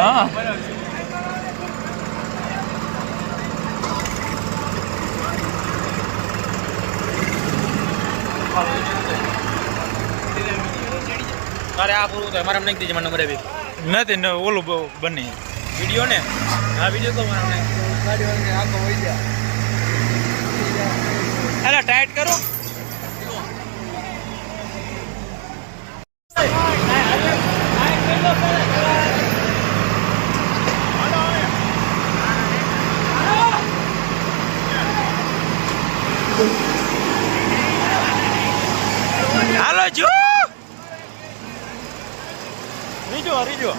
હા અરે આ પૂરું થાય મારા નાખી દીજે મારા નંબર આવી નથી ને ઓલું બની વિડીયો ને આ વિડીયો તો મારા ગાડી આખો હોય ગયા અરે ટાઈટ કરો હાલો જો રીજો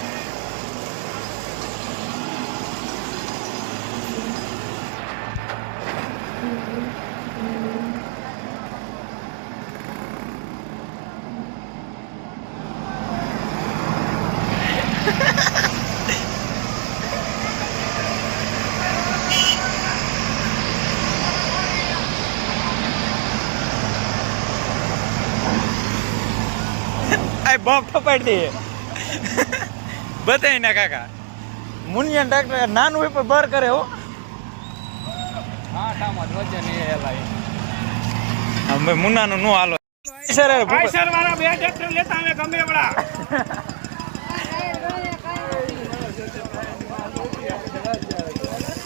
બોમ્બ ફપાડી દે બતાય ના કાકા મુનિયા ટ્રેક્ટર નાનું હોય પણ બર કરે હો હા ટામત વચ્ચે નહીં હેલાય હવે મુન્નાનું નો હાલો સર વાળા બે ટ્રેક્ટર લેતા અમે ગમે એવડા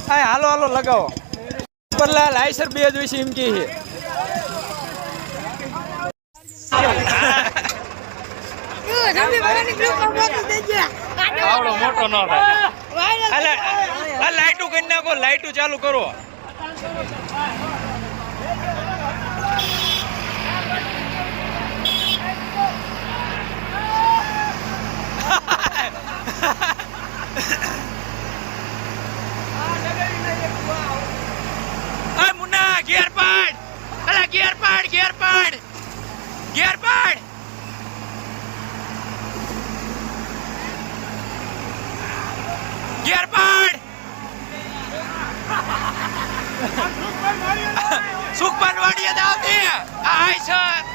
આ હાલો હાલો લગાવો પરલા લાઈસર બે જ વિશે એમ કે છે આવડો મોટો ન થાય આ લાઈટું કરી નાખો લાઈટું ચાલુ કરો મુન્ના ગિયર પાડ અલા ગિયર પાડ ગિયર પાડ ગિયર પાડ ગિયર પાડ સુખપાન વાડીએ દાવતી આય છે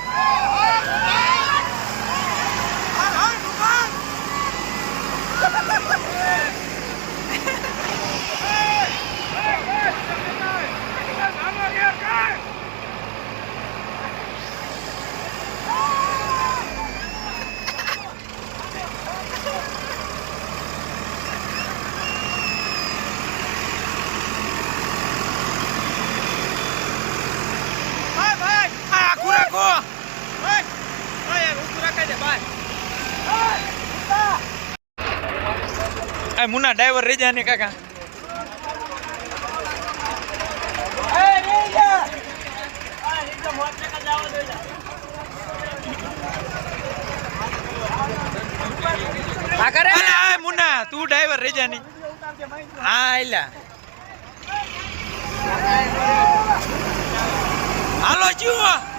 મુન્ના ડ્રાઈવર રહી જાય ને કાકા મુન્ના તું ડ્રાઈવર રહી જાય હા એલા હાલો જીવો